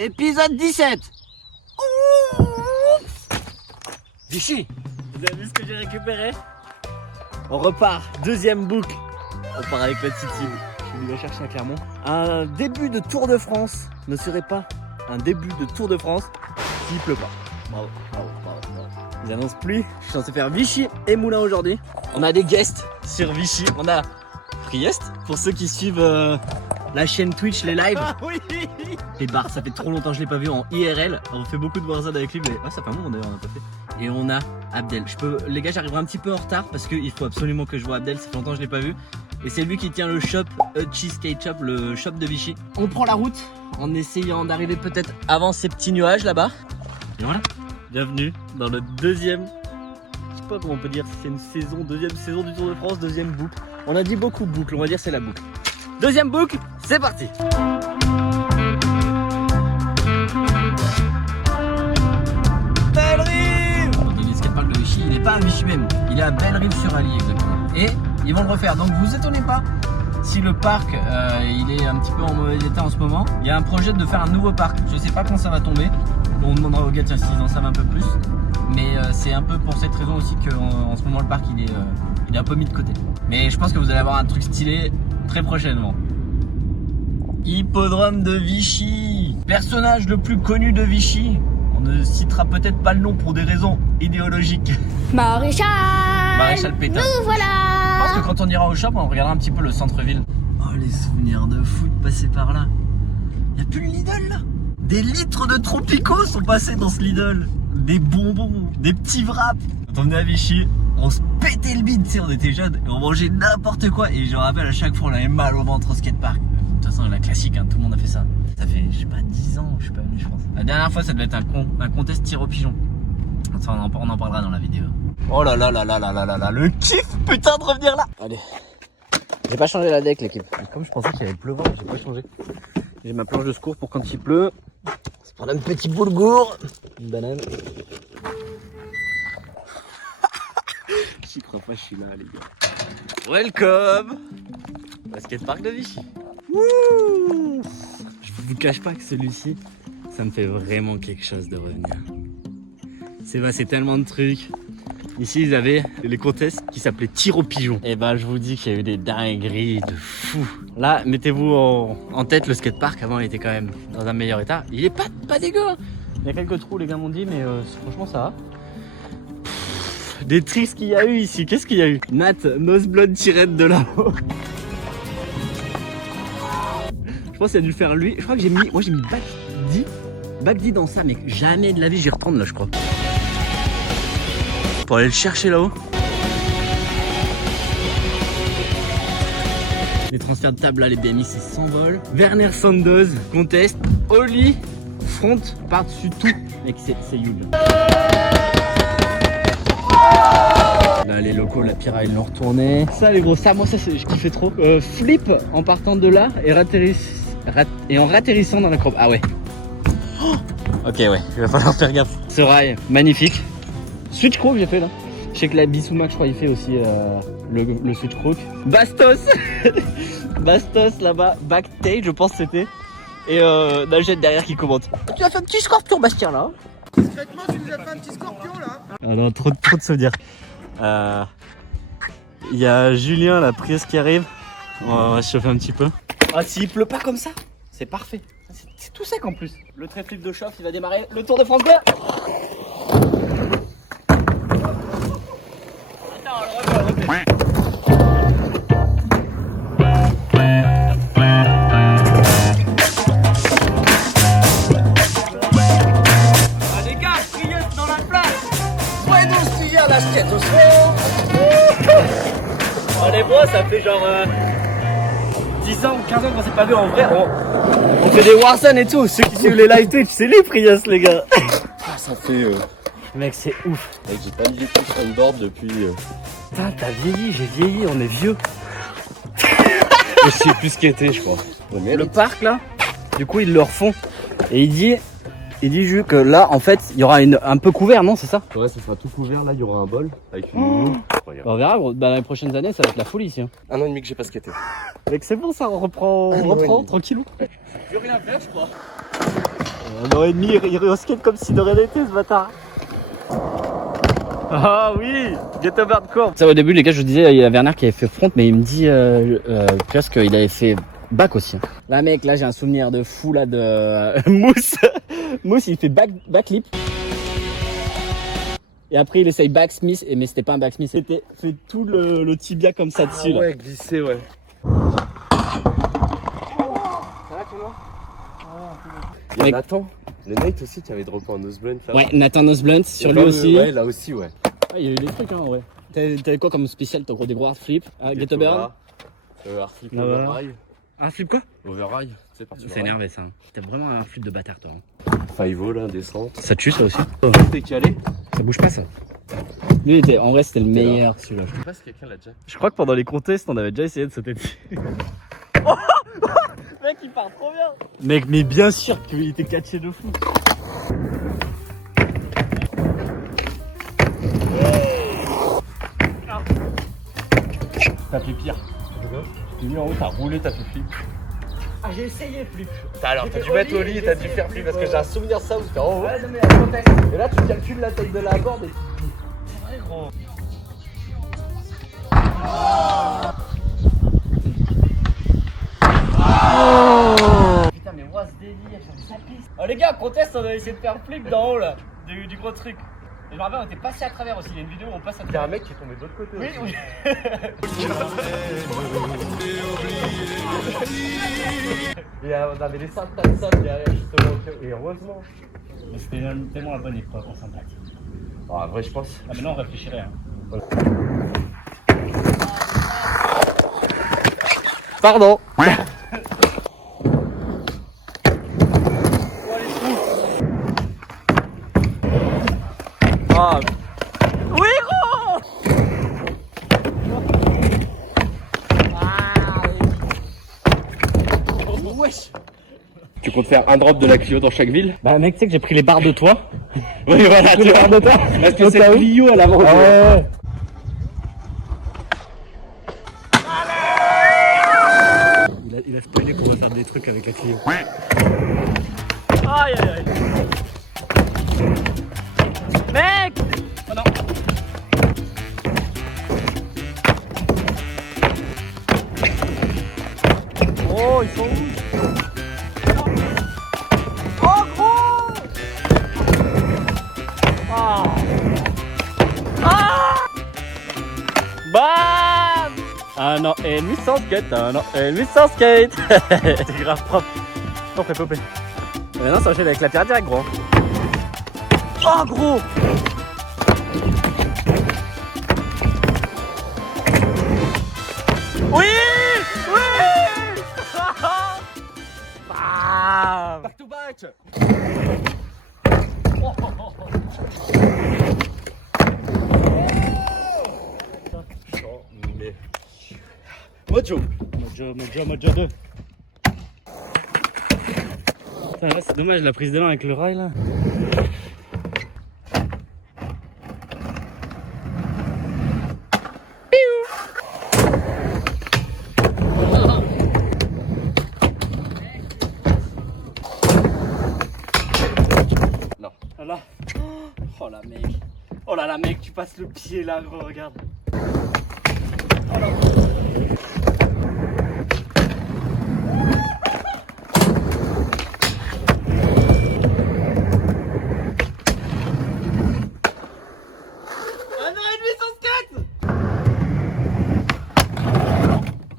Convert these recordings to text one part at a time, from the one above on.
épisode 17. Vichy, vous avez vu ce que j'ai récupéré? On repart, deuxième boucle. On part avec la petite team. Je vais la chercher à Clermont. Un début de Tour de France ne serait pas un début de Tour de France s'il pleut pas. Bravo, bravo, bravo, bravo. Ils annoncent pluie. Je suis censé faire Vichy et Moulins aujourd'hui. On a des guests sur Vichy. On a Priest pour ceux qui suivent la chaîne Twitch, les lives. Ah oui. Et Bar, ça fait trop longtemps que je l'ai pas vu en IRL. On fait beaucoup de Warzone avec lui, mais ça fait un moment d'ailleurs on a pas fait. Et on a Abdel. Les gars, j'arriverai un petit peu en retard parce qu'il faut absolument que je vois Abdel. Ça fait longtemps que je l'ai pas vu. Et c'est lui qui tient le shop Cheesecake Shop, le shop de Vichy. On prend la route en essayant d'arriver peut-être avant ces petits nuages là-bas. Et voilà. Bienvenue dans le deuxième. Je sais pas comment on peut dire. C'est une saison, deuxième saison du Tour de France, deuxième boucle. On a dit beaucoup de boucles. On va dire c'est la boucle. Deuxième boucle, c'est parti. Belle-Rive. Donc il est skatepark de Vichy, il n'est pas à Vichy même, il est à Belle-Rive-sur-Allier exactement. Et ils vont le refaire, donc vous étonnez pas si le parc il est un petit peu en mauvais état en ce moment. Il y a un projet de faire un nouveau parc, je sais pas quand ça va tomber. On demandera aux gars s'ils en savent un peu plus. Mais c'est un peu pour cette raison aussi qu'en ce moment le parc il est un peu mis de côté. Mais je pense que vous allez avoir un truc stylé très prochainement. Hippodrome de Vichy, personnage le plus connu de Vichy. On ne citera peut-être pas le nom pour des raisons idéologiques. Maréchal Pétain. Nous voilà. Je pense que quand on ira au shop, on regardera un petit peu le centre-ville. Oh, les souvenirs de foot passés par là. Y'a plus le Lidl là. Des litres de Tropico sont passés dans ce Lidl. Des bonbons, des petits wraps. Quand on venait à Vichy, on se pétait le bide, tu sais, on était jeunes et on mangeait n'importe quoi. Et je me rappelle à chaque fois, on avait mal au ventre au skatepark. De toute façon, la classique, hein, tout le monde a fait ça. Ça fait, je sais pas, 10 ans, je suis pas venu, je pense. La dernière fois, ça devait être un contest tir au pigeon. Ça, on en parlera dans la vidéo. Oh là là là là là là là là, le kiff, putain, de revenir là. Allez. J'ai pas changé la deck, l'équipe. Comme je pensais qu'il allait pleuvoir, j'ai pas changé. J'ai ma planche de secours pour quand il pleut. C'est prendre un petit boulgour. Une banane. J'y crois pas, je suis là, les gars. Welcome au skatepark de Vichy. Wouh. Je vous cache pas que celui-ci, ça me fait vraiment quelque chose de revenir. C'est tellement de trucs. Ici, ils avaient les contests qui s'appelaient tir au pigeon. Et ben, je vous dis qu'il y a eu des dingueries de fou. Là, mettez-vous en tête, le skatepark, avant, il était quand même dans un meilleur état. Il est pas dégueu, hein. Il y a quelques trous, les gars m'ont dit, mais franchement, ça va. Des tricks qu'il y a eu ici. Qu'est-ce qu'il y a eu? Nat, Noseblood tirette de là-haut. Je pense qu'il a dû le faire lui. Je crois que j'ai mis Bagdi dans ça, mais jamais de la vie j'y retourne là, je crois. Pour aller le chercher là-haut. Les transferts de table là, les BMX ils s'envolent. Werner Sandoz, contest, Oli, front, par-dessus tout. Mec, c'est huge. Là, les locaux, la piraille, ils l'ont retourné. Ça, les gros, moi, je kiffais trop. Flip en partant de là et en ratterrissant dans la courbe. Ah ouais. Oh, ok, ouais, il va falloir faire gaffe. Ce rail, magnifique. Switch crook, j'ai fait là. Je sais que la Bissouma, je crois, il fait aussi le switch crook. Bastos Bastos là-bas, backstage, je pense que c'était. Et Nagette derrière qui commente. Tu as fait un petit scorpion, Bastien là. Discrètement, tu nous as fait un petit scorpion là. Ah non, trop de souvenirs. Il y a Julien, la prise qui arrive. On va se chauffer un petit peu. Ah, s'il pleut pas comme ça, c'est parfait. C'est tout sec en plus. Le trait flip de chauffe, il va démarrer le Tour de France 2. Allez, moi, ça fait genre 10 ans, 15 ans qu'on s'est pas vu en vrai. On fait des Warzone et tout. Ceux qui suivent les live Twitch, c'est les Prius, les gars. Ça fait. Mec, c'est ouf. Mec, j'ai pas mis les pieds sur une board depuis. Putain, t'as vieilli, j'ai vieilli, on est vieux. Je sais plus ce qu'était, je crois. Le parc là, du coup, ils le refont. Et il dit juste que là, en fait, il y aura un peu couvert, non, c'est ça? Ouais, ça sera tout couvert. Là, il y aura un bol avec une nounou. On verra, gros. Dans les prochaines années, ça va être la folie ici. Hein. 1 an et demi que j'ai pas skaté. Mec, c'est bon ça, on reprend tranquillou. Plus rien faire, je crois. On aurait mis il skate comme s'il aurait été ce bâtard. Ah oui, get over the courbe. Ça au début les gars, je vous disais il y a Werner qui avait fait front, mais il me dit presque qu'il avait fait back aussi. Là mec, là j'ai un souvenir de fou là de Mousse. Mousse il fait backlip. Et après il essaye backsmith, mais c'était pas un backsmith, c'était fait tout le tibia comme ça dessus. Ouais, glissé, ouais. Il y a Nathan, le Nate aussi qui avait droppé en nose blunt là. Ouais, Nathan Nose Blunt sur lui aussi. Ouais, là aussi, ouais. Ah, il y a eu des trucs, hein, ouais. T'avais quoi comme spécial? T'as gros des gros hard flip, get over. Hard flip, Là, voilà. overhigh. Hard flip quoi? Overhigh, tu sais, parti. C'est énervé ça. T'as vraiment un flip de bâtard toi. 5-0 là, descente. Ça tue ça aussi. T'es calé? Ça bouge pas ça. Lui, en vrai, c'était le meilleur celui-là. Je sais pas si quelqu'un l'a déjà. Je crois que pendant les contests, on avait déjà essayé de sauter dessus. Oh mec, il part trop bien. Mec, mais bien sûr qu'il était catché de fou. T'as fait pire. T'es mis en haut, t'as roulé, t'as fait flip. Ah, j'ai essayé flip. Alors, t'as dû mettre au lit et t'as dû faire flip parce que j'ai un souvenir de ça où c'était en haut. Ouais, non, mais à contexte. Et là, tu calcules la taille de la board et tu te dis. C'est vrai, gros. Putain, mais what ce délire, ça pisse. Oh les gars, contest, on a essayé de faire flip d'en haut là, du gros truc. Et je me rappelle, on était passé à travers aussi. Il y a une vidéo où on passe à Il y a travers. un mec qui est tombé de l'autre côté. Oui, aussi. oui. Et on avait laissé un tas de sable derrière justement. Et heureusement. Mais c'était tellement la bonne époque, on s'intacte. En vrai, je pense. Ah, maintenant on réfléchirait. Hein. Pardon. Ah. Oui, gros. Wesh. Tu comptes faire un drop de la Clio dans chaque ville? Bah mec, tu sais que j'ai pris les barres de toi. Oui, voilà, tu vois. de toi. Parce que c'est Clio à l'avant. Ah ouais. Il a spoilé qu'on va faire des trucs avec la Clio. Aïe aïe aïe. Mec. Oh non. Oh, ils sont où? Oh gros. Ah. Ah. Bam. Ah non, et lui sans skate, ah non, et lui sans skate. C'est grave propre. Propre et popé. Et maintenant ça enchaîne avec la pierre direct gros. Oh gros. Oui. Oui. Bam. Back to back. Mojo. Mojo 2. Putain, là, c'est dommage la prise d'élan avec le rail là. Non. Là. Oh la mec. Oh là là mec, tu passes le pied là gros, regarde. Oh là.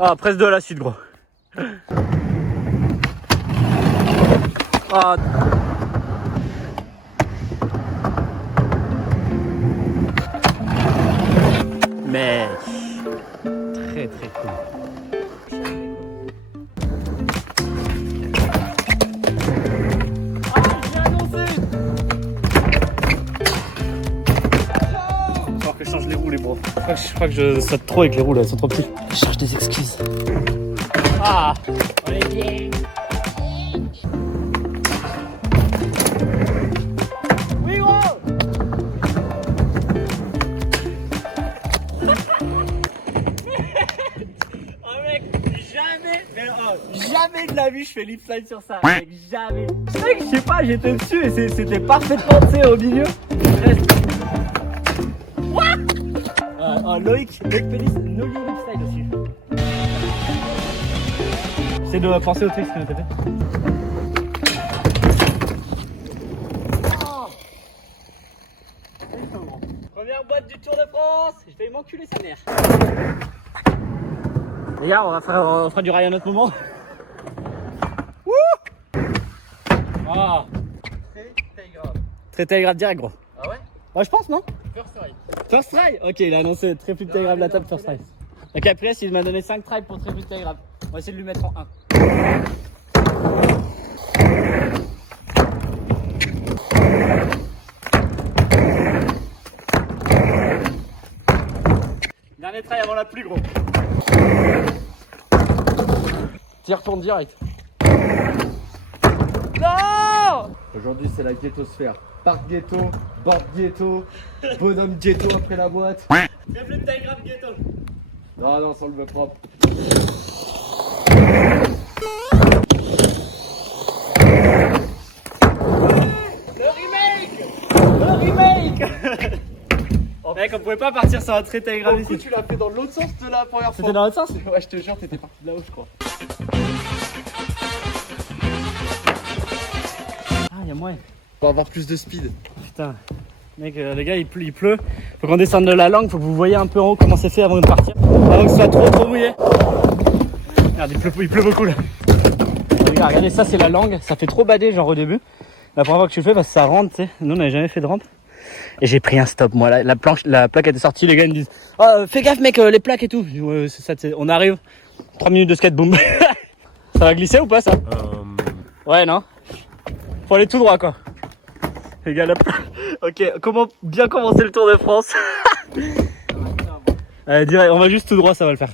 Ah, presse 2 à la suite, gros. Ah. Mec. Très très cool. Ah, j'ai annoncé. Il va falloir que je change les roues, les bros. Je crois que je saute trop avec les roues là, elles sont trop petites. Je cherche des excuses. Ah, on est bien. Oui, gros. Oh mec, jamais de la vu je fais lip slide sur ça, mec, jamais. Mec, je sais pas, j'étais dessus et c'était parfaitement, tu sais, au milieu. What? Loïc Pénis, no lip slide aussi. J'essaie de penser au truc ce qu'on a fait. Première boîte du Tour de France, je vais m'enculer sa mère. Les gars, on fera du rail à notre moment. Wouh! Ah. Très télégraphe direct, gros. Ah ouais? Bah, je pense, non? First try. First try? Ok, il a annoncé très plus de télégraphe de la table, first try. Ok, après, il m'a donné 5 tries pour très plus de télégraphe. On va essayer de lui mettre en 1. Dernier try avant la pluie, gros. Tire tourne direct. Non! Aujourd'hui c'est la ghettosphère. Parc ghetto, board ghetto, bonhomme ghetto après la boîte. Très plus de télégraphe ghetto. Non, non, sans le propre. Le remake. Oh, mec, on pouvait pas partir sur un trait télégraphe Du coup, ici. tu l'as fait dans l'autre sens de la première fois. C'était dans l'autre sens? Ouais, je te jure, t'étais parti de là-haut, je crois. Ah, y'a moyen. Pour avoir plus de speed. Putain. Mec, les gars, il pleut. Faut qu'on descende de la langue, faut que vous voyez un peu en haut comment c'est fait avant de partir. Avant que ce soit trop mouillé. Regarde, il pleut beaucoup là. Regardez, ça c'est la langue, ça fait trop bader genre au début. La première fois que tu le fais parce que ça rentre, tu sais. Nous on n'avait jamais fait de rampe. Et j'ai pris un stop, moi. La plaque était sortie, les gars ils me disent oh, fais gaffe mec, les plaques et tout. Je dis, ouais, c'est ça, on arrive. 3 minutes de skate, boum. Ça va glisser ou pas ça? Ouais, non? Faut aller tout droit quoi. Les gars, ok, comment bien commencer le Tour de France? Allez, direct, on va juste tout droit, ça va le faire.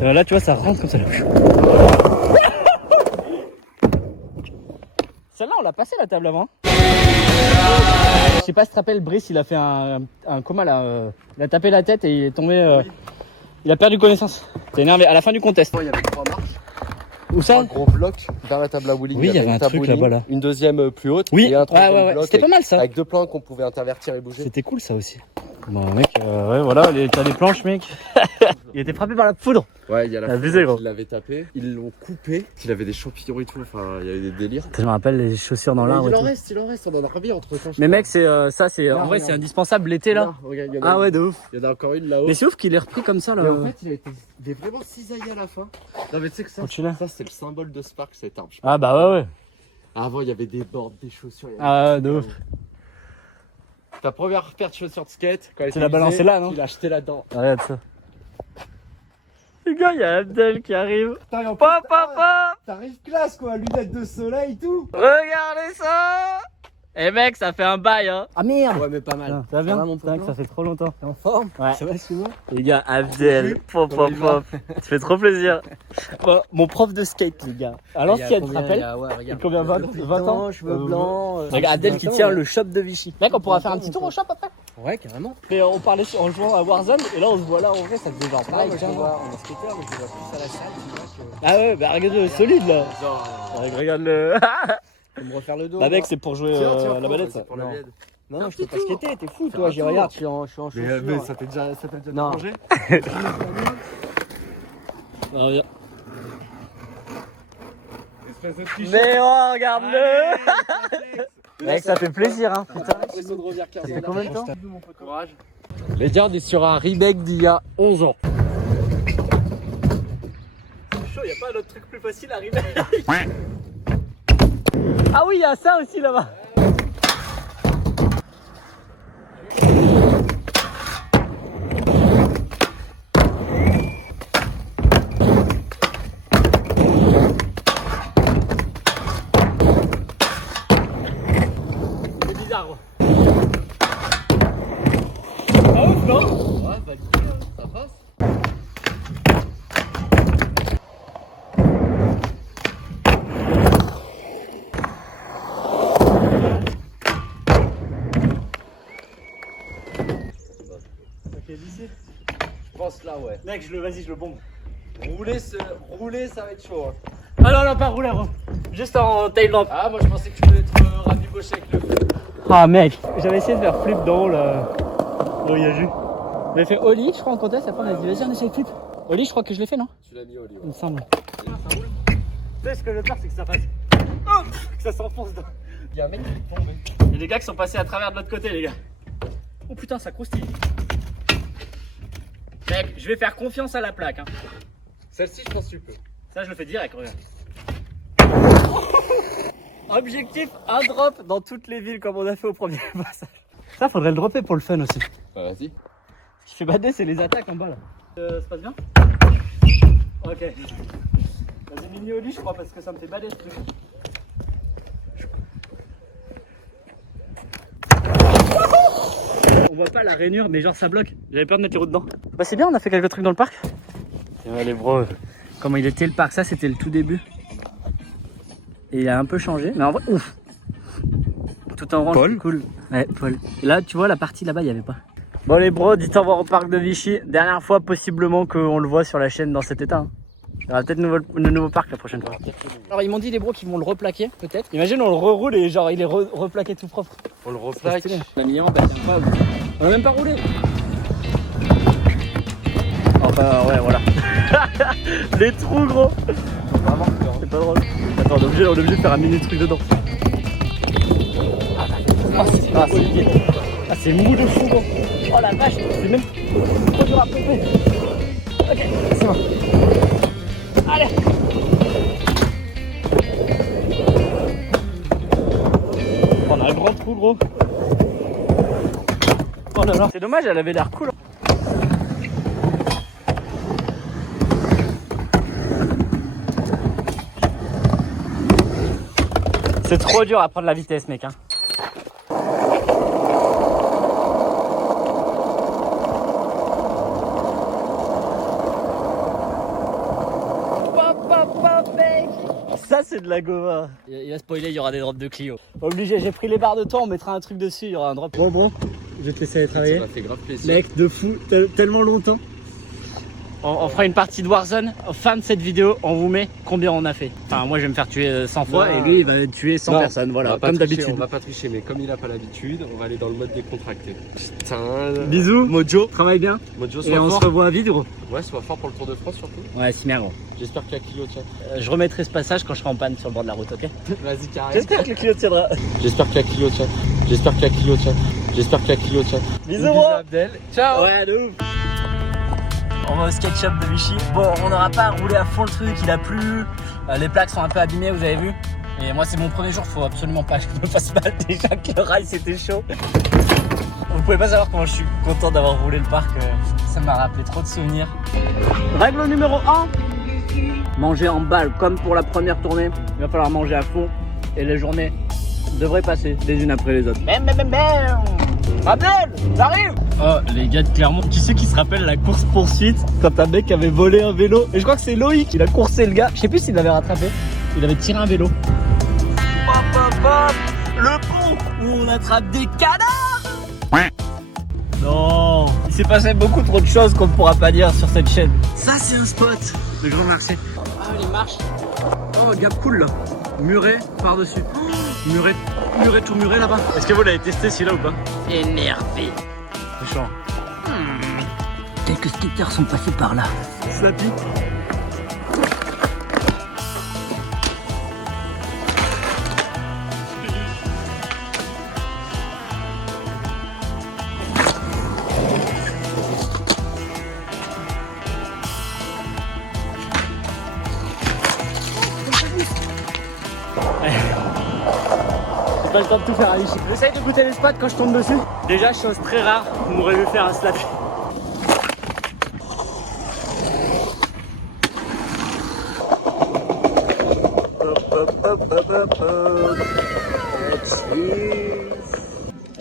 Là, tu vois, ça rentre comme ça. Là. Celle-là, on l'a passé la table avant. Je sais pas si tu te rappelles, Brice, il a fait un coma là. Il a tapé la tête et il est tombé. Il a perdu connaissance. T'es énervé à la fin du contest. Il y avait 3 marches. Où ça? Un gros bloc vers la table à bowling. Oui, il y avait un une truc là-bas là. Une deuxième plus haute. Oui, et un troisième ouais. bloc C'était pas mal ça. Avec 2 plans qu'on pouvait intervertir et bouger. C'était cool ça aussi. Bon mec, ouais voilà, t'as des planches mec. Il était frappé par la foudre. Ouais, il y a la Abusé, foudre gros. qui l'avait tapé. Ils l'ont coupé. Il avait des champignons et tout. Enfin, il y avait des délires. Je me rappelle les chaussures dans l'arbre. Il en reste. On en a remis entre temps. Mais mec, c'est ça, c'est en vrai, c'est indispensable l'été là. Regarde, il y en a Ah une. ouais, de ouf. Il y en a encore une là-haut. Mais c'est ouf qu'il ait repris comme ça là. Et en fait, il est vraiment cisaillé à la fin. Non, mais tu sais que ça c'est le symbole de Spark, cet arbre. Ah bah ouais. Avant, il y avait des boards, des chaussures. Ah ouais, de ouf. Ta première paire de chaussures de skate, quand elle Tu l'as balancé là, non? Tu l'as acheté là-dedans. Regarde ça. Les gars, il y a Abdel qui arrive. Papa. T'arrives classe quoi, lunettes de soleil et tout. Regardez ça. Eh mec, ça fait un bail hein. Ah merde. Ouais, mais pas mal. Ça va bien? Vraiment, C'est vrai que ça fait trop longtemps. T'es en forme? Ouais. Ça va, sinon? Les gars, Abdel, pop. Ça fait trop plaisir. Bon, mon prof de skate, les gars. À l'ancienne, tu te rappelles? Il combien 20 ans? Cheveux blancs. Regarde Abdel qui tient le shop de Vichy. Mec, on pourra faire un petit tour au shop après? Ouais, carrément. Mais on parlait en jouant à Warzone et là on se voit là en vrai, ça faisait genre pareil. On est skateur, mais je vois plus à la salle, tu vois que. Ah ouais, bah regarde le solide là. Regarde le. Faut me refaire le dos. Bah mec, c'est pour jouer à la balette ça. Pour la LED. Non, je peux pas skater, t'es fou, Faire toi. un J'y tour. regarde, je suis en chaussures. Mais ça t'a déjà Non. dérangé? Ah, viens. Espèce de tricheur. Mais oh, regarde-le. Mec, ça fait plaisir hein, putain. L'impression de revenir 15 ans. Combien de temps? Courage. Les gars, on est sur un remake d'il y a 11 ans. C'est chaud, y'a pas un autre truc plus facile à arriver. Ah oui, y'a ça aussi là-bas. C'est bizarre. Pas ouf, non? Ouais, bah nickel, ça passe. Ok, d'ici. Je pense là, ouais. Mec, vas-y, je le bombe. Rouler, ça va être chaud. Hein. Ah non, non, pas rouler, juste en tail lamp. Ah, moi je pensais que tu voulais être rabiboché avec le flip. Ah mec, j'avais essayé de faire flip dans haut là. Oh, il y a jus. J'avais fait Oli, je crois, en contest. Après, on a dit, vas-y, on essaye flip. Oli, je crois que je l'ai fait, non? Tu l'as mis au lit. Il me semble. Tu sais, ce que le pire, c'est que ça passe. Hop, que ça s'enfonce dans. Il y a un mec qui est tombé. Il y a des gars qui sont passés à travers de l'autre côté, les gars. Oh putain, ça croustille. Mec, je vais faire confiance à la plaque. Hein. Celle-ci, je pense que tu peux. Ça, je le fais direct, regarde. Objectif, un drop dans toutes les villes comme on a fait au premier passage. Ça, faudrait le dropper pour le fun aussi. Bah, vas-y. Ce qui fait bader, c'est les attaques en bas là. Ça passe bien? Ok. Vas-y, mini Oli, je crois, parce que ça me fait bader ce truc. On voit pas la rainure, mais genre ça bloque. J'avais peur de mettre les roues dedans. Bah, c'est bien, on a fait quelques trucs dans le parc. Et ouais, les bros, comment il était le parc, ça c'était le tout début. Et il a un peu changé, mais en vrai, ouf! Tout en orange, c'est cool. Ouais, Paul. Et là, tu vois, la partie là-bas, il n'y avait pas. Bon les bros, dites au revoir au parc de Vichy. Dernière fois possiblement qu'on le voit sur la chaîne dans cet état. Hein. Il y aura peut-être le nouveau parc la prochaine fois. Alors ils m'ont dit les bros qu'ils vont le replaquer peut-être. Imagine on le reroule et genre il est replaqué tout propre. On le replaque. On a mis en bah, on a même pas roulé. Enfin ouais voilà. Les trous gros. C'est pas drôle. Attends on est obligé de faire un mini truc dedans. Ah c'est mou de fou gros. Oh la vache, c'est même trop dur à pomper. Ok, c'est bon. Allez. On a un grand trou gros. Oh là là. C'est dommage, elle avait l'air cool. C'est trop dur à prendre la vitesse mec hein. Ça c'est de la gova. Il a spoilé, il y aura des drops de Clio. Obligé, j'ai pris les barres de temps, on mettra un truc dessus, il y aura un drop. Bon, je vais te laisser aller travailler. Ça m'a fait grave plaisir. Mec, de fou, tellement longtemps. On fera une partie de Warzone. Fin de cette vidéo, on vous met combien on a fait. Enfin, moi je vais me faire tuer 100 fois et lui il va tuer 100 personnes. Voilà, comme d'habitude. On va pas tricher, mais comme il a pas l'habitude, on va aller dans le mode décontracté. Putain. Bisous. Mojo. Travaille bien. Mojo, et on se revoit à vide, gros. Ouais, sois fort pour le Tour de France surtout. Ouais, c'est bien, gros. J'espère que la Clio tient. Je remettrai ce passage quand je serai en panne sur le bord de la route, ok? Vas-y, carré. J'espère que la Clio tiendra. J'espère que la Clio tient. J'espère que la Clio tient. J'espère que la Clio tient. Bisous, gros. Abdel. Ciao. Ouais, de ouf. On va au skate shop de Vichy. Bon, on n'aura pas roulé à fond le truc, il a plu. Les plaques sont un peu abîmées, vous avez vu. Et moi, c'est mon premier jour, faut absolument pas que je me fasse mal. Déjà que le rail c'était chaud. Vous pouvez pas savoir comment je suis content d'avoir roulé le parc. Ça m'a rappelé trop de souvenirs. Règle numéro 1. Manger en balle, comme pour la première tournée. Il va falloir manger à fond. Et les journées devraient passer les unes après les autres. Abdel, j'arrive. Oh les gars de Clermont, qui c'est qui se rappelle la course poursuite quand un mec avait volé un vélo? Et je crois que c'est Loïc, il a coursé le gars. Je sais plus s'il l'avait rattrapé. Il avait tiré un vélo. Hop hop hop. Le pont où on attrape des canards. Non, il s'est passé beaucoup trop de choses qu'on ne pourra pas dire sur cette chaîne. Ça c'est un spot de grand marché. Ah les marches. Oh gap cool là. Muret par-dessus. Muret tout muré là-bas. Est-ce que vous l'avez testé celui-là ou pas? Énervé. C'est chaud. Quelques skateurs sont passés par là. Slappy. Pas le temps de tout faire à Vichy. J'essaye de goûter les spots quand je tombe dessus. Déjà, chose très rare, vous m'aurez vu faire un slap.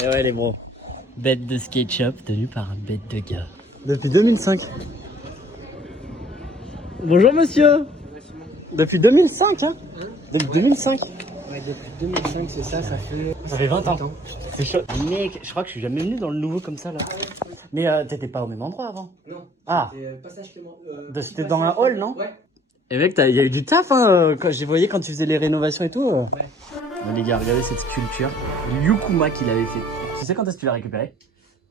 Et ouais les bros, bête de skate shop tenue par un bête de gars. Depuis 2005. Bonjour monsieur. Depuis 2005 hein. Depuis 2005. Ouais, depuis 2005, c'est ça, ça fait 20 ans. C'est chaud. Mec, je crois que je suis jamais venu dans le nouveau comme ça là. Mais t'étais pas au même endroit avant? Non. Ah. Passage Clément. C'était dans un hall, non? Ouais. Et mec, il y a eu du taf, hein, quand je voyais quand tu faisais les rénovations et tout. Ouais. Les gars, regardez cette sculpture. Yukuma qui l'avait fait. Tu sais quand est-ce que tu l'as récupérée?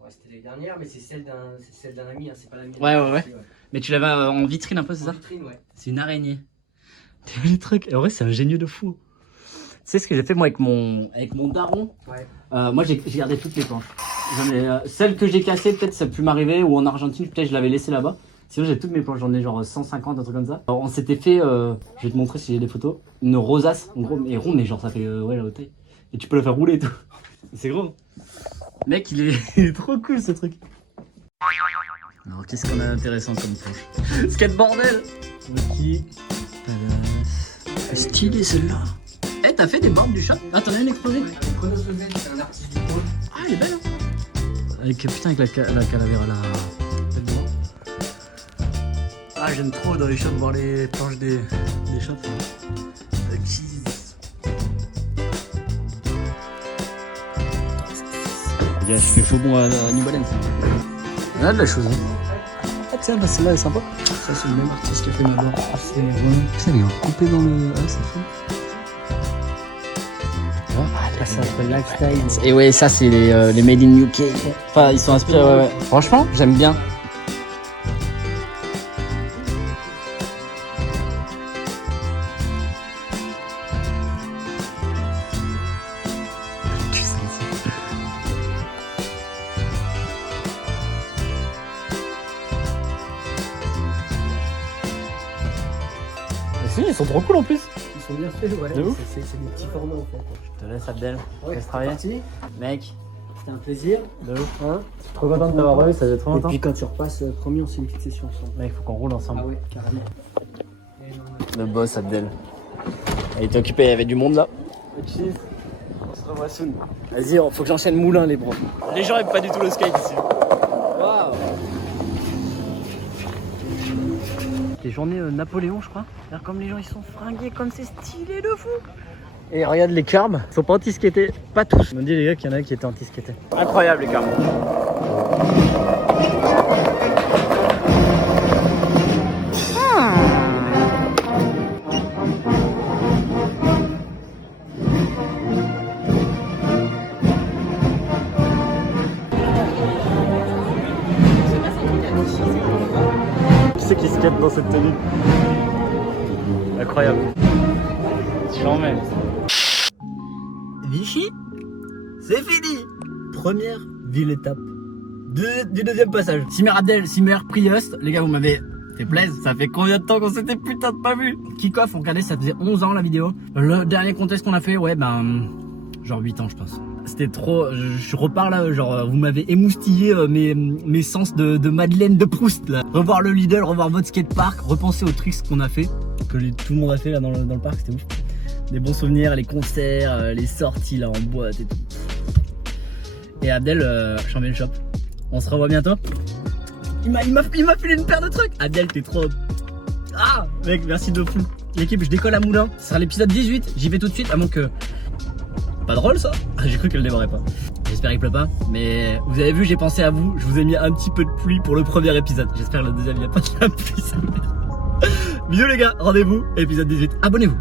Ouais, c'était l'année dernière, mais c'est celle d'un ami, hein, c'est pas la mienne. Ouais. Mais tu l'avais en vitrine un peu, c'est ça? En vitrine, ouais. C'est une araignée. T'as vu les trucs? Et en vrai, c'est ingénieux de fou. Tu sais ce que j'ai fait moi avec mon daron? Ouais. Moi, j'ai gardé toutes les planches. Celles que j'ai cassées, peut-être ça a pu m'arriver, ou en Argentine, peut-être je l'avais laissé là-bas. Sinon, j'ai toutes mes planches, j'en ai genre 150, un truc comme ça. Alors, on s'était fait, je vais te montrer si j'ai des photos, une rosace, en gros, mais ronde, mais genre ça fait ouais, la haute taille. Et tu peux le faire rouler et tout. C'est gros. Mec, il est trop cool ce truc. Alors, qu'est-ce qu'on a d'intéressant comme planche? Skate bordel! Ok. Stylé celle-là. Eh, t'as fait des bords du shop? Ah, t'en as une exposée? Ouais, Chronos Level, c'est un artiste du pôle. Ah, elle est belle, hein? Putain, avec la calavera là. Ah, j'aime trop dans les shops voir les planches des shops. Cheese. Les gars, je fais chaud bon à New Balance. On a de la chose, hein. Ah, tiens, bah, celle-là est sympa. Ça, c'est le même artiste qui a fait ma barre. C'est vraiment. Putain, il est coupé dans le. Ah, c'est fou. C'est entre lifestyle. Et ouais, ça, c'est les Made in UK. Enfin, ils sont inspirés, ouais. Franchement, j'aime bien. Si, ils sont trop cool en plus. Ils sont bien faits, ouais. De ouf. C'est des petits formats en fait. Je te laisse, Abdel. Ouais, Laisse c'est travailler. parti. Mec, C'était un plaisir. de ouf. Hein. Trop content de t'avoir revu, ça faisait trop Et longtemps. puis quand tu repasses, promis, on se fait une petite session ensemble. Mec, faut qu'on roule ensemble. Ah ouais, carrément. Le boss, Abdel. Il était occupé, il y avait du monde là. Cheese. On se revoit soon. Vas-y, faut que j'enchaîne moulin les bros. Les gens aiment pas du tout le skate ici. Waouh. Les journées Napoléon, je crois. Regarde comme les gens ils sont fringués, comme c'est stylé de fou. Et regarde les curbs, ils sont pas anti-skatés. Pas tous. On m'a dit les gars qu'il y en a qui étaient anti-skatés. Incroyable les curbs. Qui c'est qui skate dans cette tenue? Incroyable. J'en mets. Vichy, c'est fini. Première ville-étape du deuxième passage. Simer Abdel, Simer Priest. Les gars, vous m'avez fait plaisir. Ça fait combien de temps qu'on s'était putain de pas vu? Kick-off, on regardait, ça faisait 11 ans la vidéo. Le dernier contest qu'on a fait, ouais, ben, genre 8 ans, je pense. C'était trop, je repars là, genre, vous m'avez émoustillé mes sens de Madeleine de Proust, là. Revoir le Lidl, revoir votre skatepark, repenser aux tricks qu'on a fait, que tout le monde a fait là dans le parc, c'était ouf. Des bons souvenirs, les concerts, les sorties là en boîte et tout. Et Abdel, Champion Shop. On se revoit bientôt. Il m'a filé une paire de trucs. Abdel, t'es trop... Ah, mec, merci de fou. L'équipe, je décolle à Moulins. Ce sera l'épisode 18. J'y vais tout de suite, à moins que... Pas drôle ça. J'ai cru qu'elle démarrait pas. J'espère qu'il pleut pas. Mais vous avez vu, j'ai pensé à vous. Je vous ai mis un petit peu de pluie pour le premier épisode. J'espère que le deuxième, il n'y a pas de la pluie, ça merde. Bisous les gars, rendez-vous, épisode 18. Abonnez-vous.